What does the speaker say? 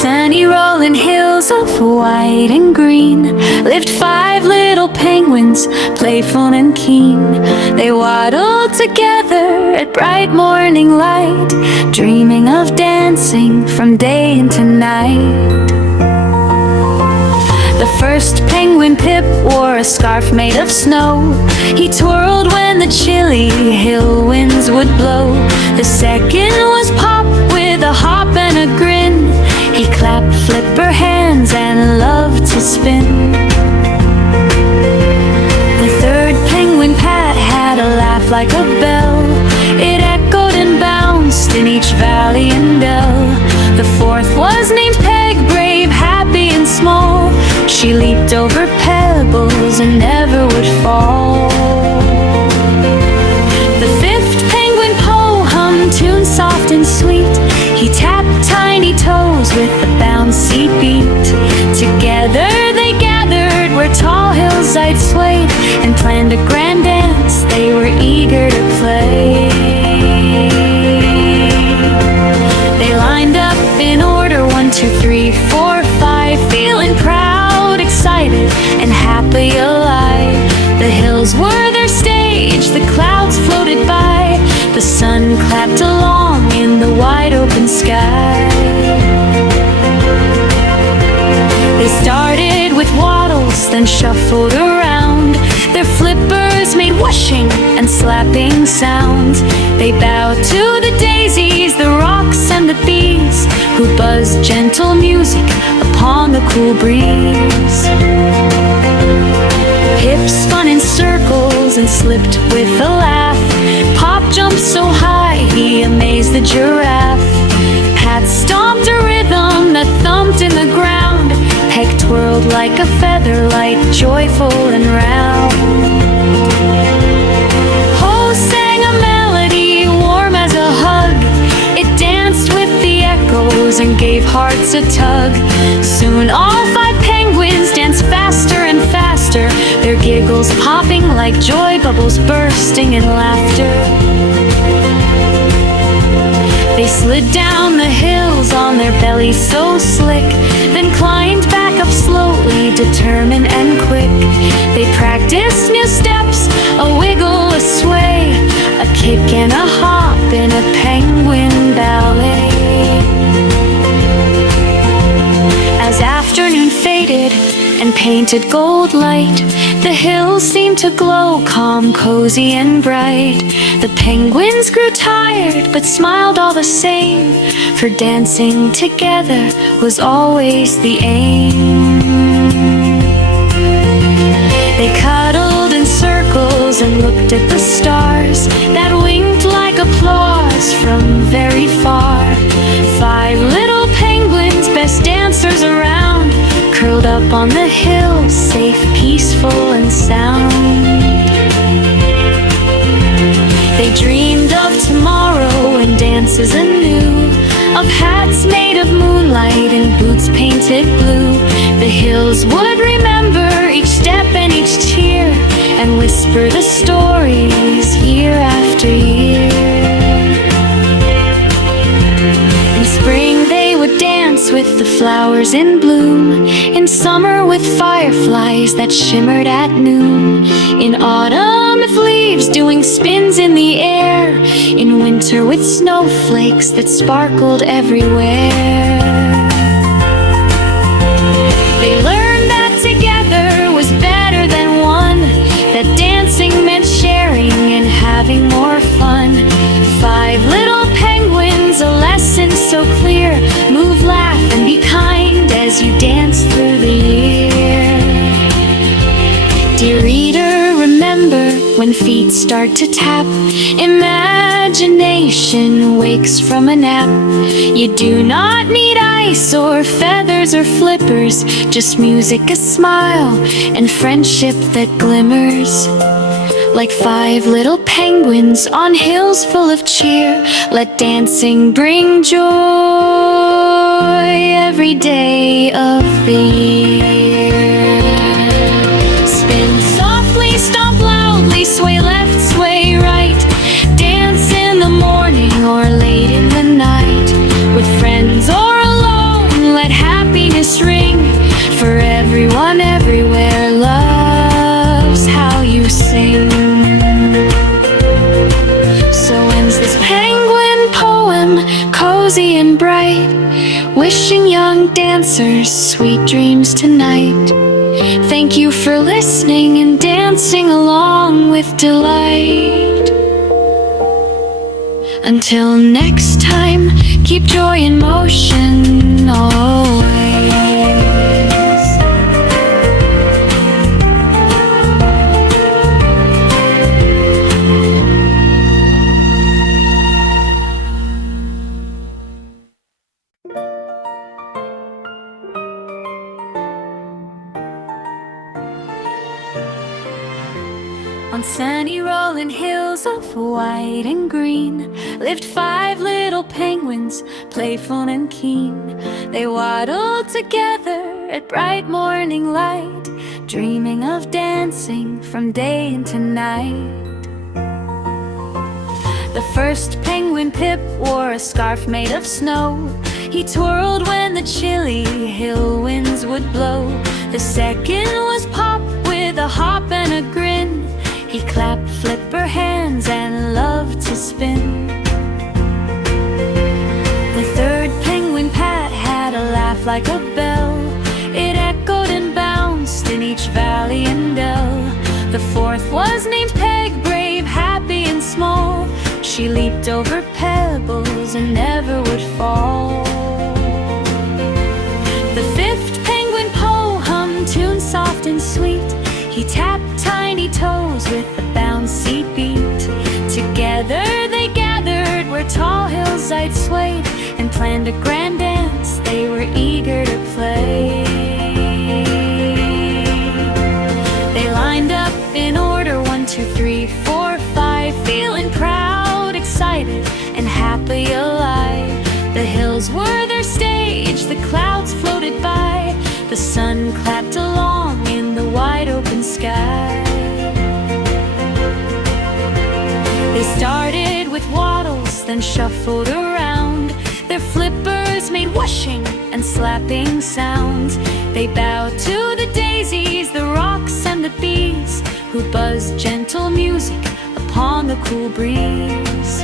sunny rolling hills of white and green lived 5 little penguins, playful and keen. They waddled together at bright morning light, dreaming of dancing from day into night. The first penguin, Pip, wore a scarf made of snow. He twirled when the chilly hill winds would blow. The second was Pop with a hop and a grin. He clapped flipper hands and loved to spin. The third penguin, Pat, had a laugh like a bell. It echoed and bounced in each valley and dell. The fourth was named Peg, brave, happy and small. She leaped over pebbles and never would fall. The fifth penguin, Po, hummed tunes soft and sweet. He tapped tiny toes with a bouncy beat. Together they gathered where tall hillside swayed and planned a grand dance they were eager to play. They lined up in order 1, 2, 3, 4, 5, feeling proud, excited, and happy alive. The hills were their stage, the clouds floated by, the sun clapped along in the wide open sky. They started with waddles, then shuffled around. Their flippers made whooshing and slapping sounds. They bowed to the daisies, the rocks, and the bees, who buzzed gentle music upon the cool breeze. Pip spun in circles and slipped with a laugh. Pop jumped so high he amazed the giraffe. Pat stomped a rhythm that thumped in the ground. Peg twirled like a feather, light, joyful and round. Po sang a melody warm as a hug. It danced with the echoes and gave hearts a tug. Soon all 5 penguins danced faster and faster, their giggles popping like joy bubbles bursting in laughter. They slid down the hills on their bellies so slick, then climbed back up slowly, determined and quick. They practiced new steps, a wiggle, a sway, a kick and a hop in a penguin ballet. As afternoon faded and painted gold light, the hills seemed to glow calm, cozy and bright. The penguins grew tired but smiled all the same, for dancing together was always the aim. They cuddled in circles and looked at the stars that winked like applause from very far. 5 little penguins, best dancers around, curled up on the hill, safe, peaceful, and sound. They dreamed of tomorrow and dances anew, of hats made of moonlight and boots painted blue. The hills would remember each step and each cheer, and whisper the stories year after year. In spring they would dance with the flowers in bloom, in summer with fireflies that shimmered at noon, in autumn with leaves doing spins in the air, in winter with snowflakes that sparkled everywhere. They learned that together was better than one, that dancing meant sharing and having more fun. 5 little penguins, a lesson so clear: move, laugh, and be kind as you dance through the year. Dear reader, remember, when feet start to tap, imagination wakes from a nap. You do not need ice or feathers or flippers, just music, a smile, and friendship that glimmers. Like 5 little penguins on hills full of cheer, let dancing bring joy every day of the year. Spin softly, stomp loudly, sway left, sway right, dance in the morning or late in the night, with friends or alone, let dreams tonight. Thank you for listening and dancing along with delight. Until next time, keep joy in motion always. On sunny rolling hills of white and green lived 5 little penguins, playful and keen. They waddled together at bright morning light, dreaming of dancing from day into night. The first penguin, Pip, wore a scarf made of snow. He twirled when the chilly hill winds would blow. The second was Pop with a hop and a grin. He clapped flipper hands and loved to spin. The third penguin, Pat, had a laugh like a bell. It echoed and bounced in each valley and dell. The fourth was named Peg, brave, happy and small. She leaped over pebbles and never would fall. The fifth penguin, Po, hummed tunes soft and sweet. He tapped tiny toes with a bouncy beat. Together they gathered where tall hillsides swayed and planned a grand dance they were eager to play. They lined up in order 1, 2, 3, 4, 5, feeling proud, excited, and happy alive. The hills were their stage, the clouds floated by, the sun clapped along in the wide open sky. They started with waddles, then shuffled around. Their flippers made whooshing and slapping sounds. They bowed to the daisies, the rocks, and the bees, who buzzed gentle music upon the cool breeze.